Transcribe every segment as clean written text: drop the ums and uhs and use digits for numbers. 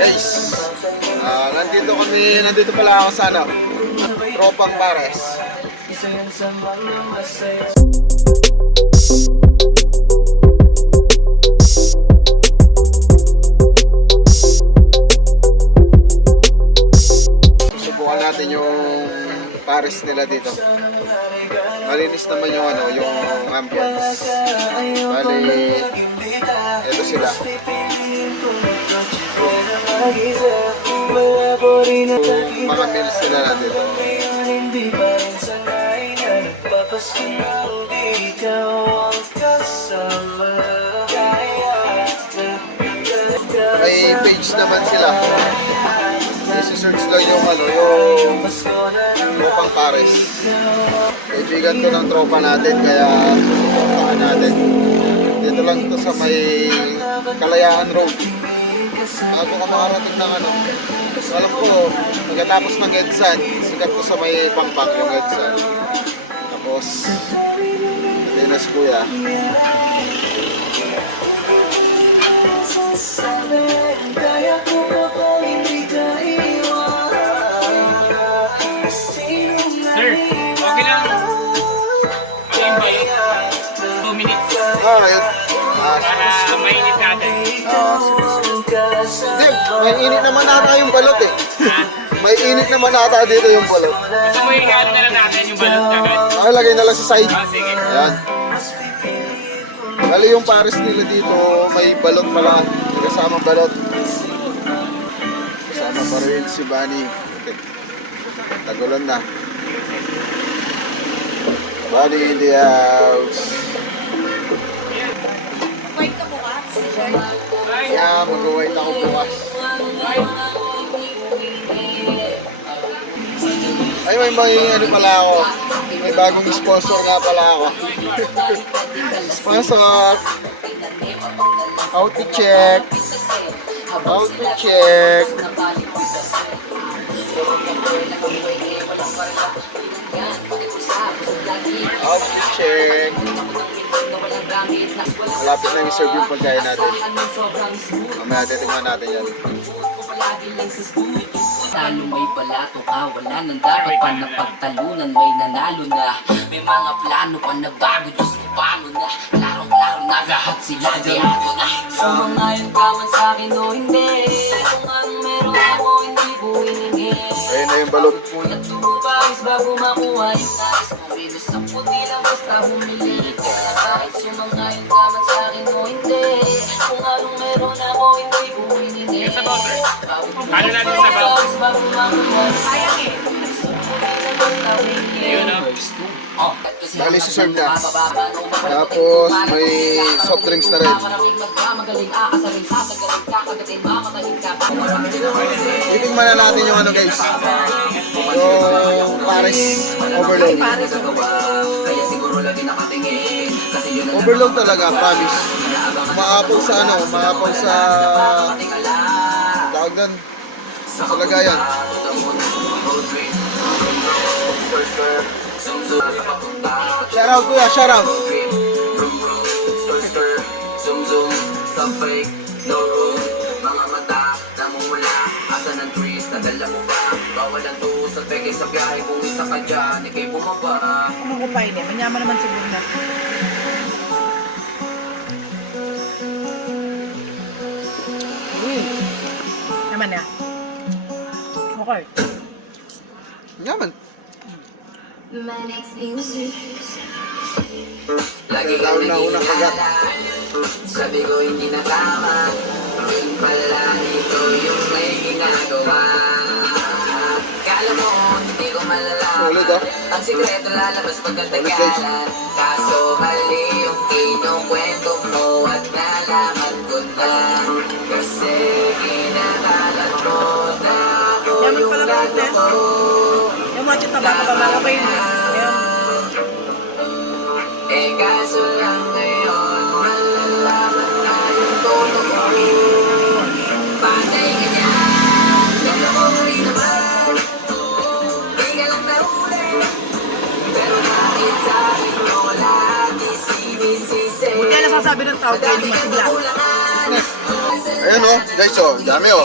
Guys, nandito pala ako sa Tropang Pares. Subukan natin yung Pares nila dito. Malinis naman yung yung ambience. Bali, ito sila. Mga meals nila natin. May page naman sila. I-search lang yung Tropang Pares. Kaibigan to ng tropa natin, kaya susuportahan natin. Dito lang to sa may Kalayaan Road. Bago ka makarating ng alam ko, pagkatapos ng EDSA, sikat ko sa may Pampang yung EDSA. Tapos, hindi na si Kuya. Sir, okay lang. Pag-invite. 2 minutes. Alright. Para mainit natin. Hindi, may init naman ata yung balot eh. May init naman ata dito yung balot. Gusto mo yung ano na lang natin, yung balot agad? Okay, lagay na lang sa side. Sige. Ayan. Bali yung Pares nila dito, may balot pala. Kasamang balot. Kasama pa rin si Bunny. Okay. Tagulan na. Bunny in the house. White ka bukas? Yeah, mag-white ako bukas. Ay, may pala ako. May bagong sponsor nga pala ako. Sponsor. How to check. How to check. How to check. Malapit na i-serve yung pagkain natin. Mamaya titingnan natin yan. Talo may balato ka, wala nang dapat pa na pagtalunan, may nanalo na. May mga plano pa na bago, Diyos ko paano na. Klarong-klaro na lahat sila gayado na. Sumangayon ka man sa'kin o hindi, kung anong meron ako hindi ko hiningi. Ayun na yung balot. Ngunit tumubawis bago makuha yung nais mo. Minus na puti lang basta humili ka. Kahit sumangayon ka man sa'kin o hindi, kung anong meron ako hindi ko hiningi. Ano natin sa balot? Sayang eh. Ayun o. Bali, serve na. Tapos, may soft drinks na rin. Titingnan na natin yung guys. Yung Pares overload. Overload talaga, promise. Umaapaw sa umaapaw sa tawag doon, sa lagayan. Shout out kuya, shout out. Mga mata, namumula, asa ng trees, nadala mo ba? Bawal ang tuho sa peke sa biyahe, kung isa ka dyan, ikay bumaba. Ano kumain eh? Manyaman naman siguro na. Naman na. Okay. Yaman. Lagi Daw na unang kagat. sabi ko hindi na tama, yung pala ito yung may ginagawa. Kala mo, hindi ko malalaman. Solid ah. Ang sikreto lalabas pagkatagalan. Kaso mali yung kinukwento mo at nalaman ko na. Kasi kinakalat mo na ako Yaman yung pala lalo konti. ko. Yung mga taba ka ba mga ba yun eh? Ayan. Eh kaso lang ngayon, malalaman na yung totoo. Patay ka niyan, naloko rin naman. Di ka lang nahuli, pero bakit sabi mo lahat isinisisi? Kaya nasasabi ng tao kayo yung masigla. Business. Ayan oh, guys oh, dami oh.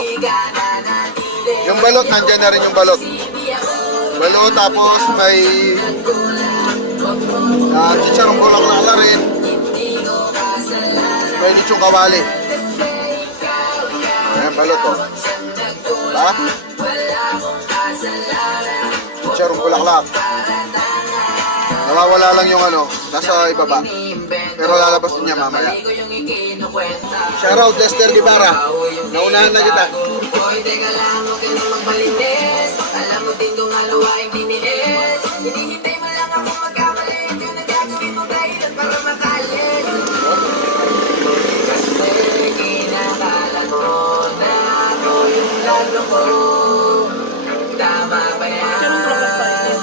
Yung balot, nandyan na rin yung balot. Balot, tapos may chicharong bulaklak na rin. May lechong kawali. Ayan, balot oh. Diba? Chicharong bulaklak. Nawawala lang yung ano, nasa ibaba. Pero lalabas din niya mamaya. Shoutout Lester Guevara. Naunahan na kita. Hoy, teka lang, okay na magbalitis. Alam mo din kung aluwaing dinilis. Hinihintay mo lang ako magkamali. Yung nagagawin mo dahilan para makalis. Kasi kinakalat mo na ako yung lalo ko. Tama ba yan?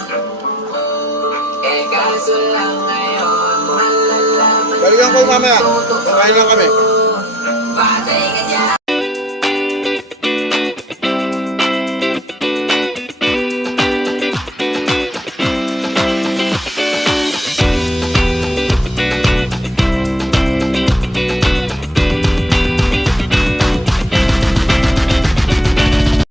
Eh kaso lang ngayon malalaman. Balikan ko mamaya. Kakain lang kami.